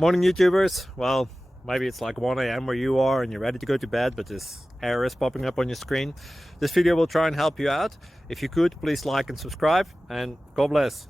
Morning YouTubers. Well, maybe it's like 1 a.m. where you are and you're ready to go to bed, but this error is popping up on your screen. This video will try and help you out. If you could, please like and subscribe, and God bless.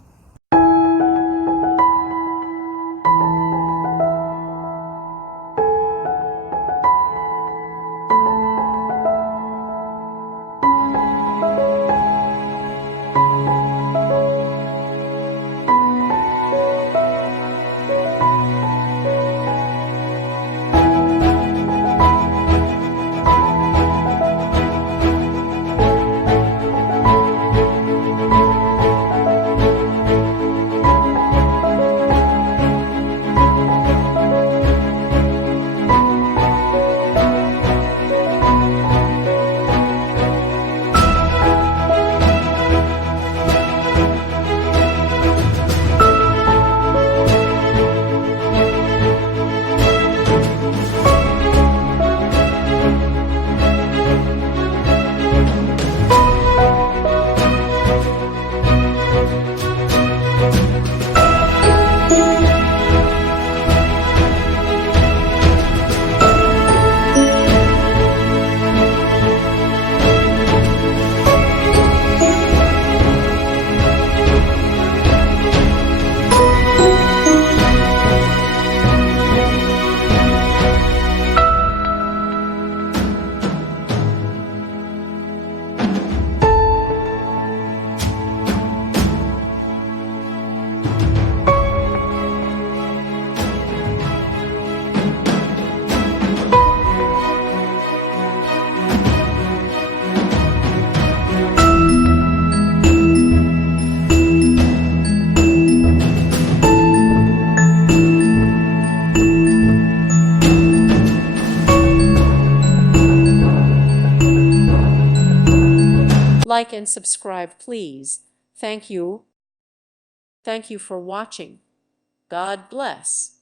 Like and subscribe, please. Thank you. Thank you for watching. God bless.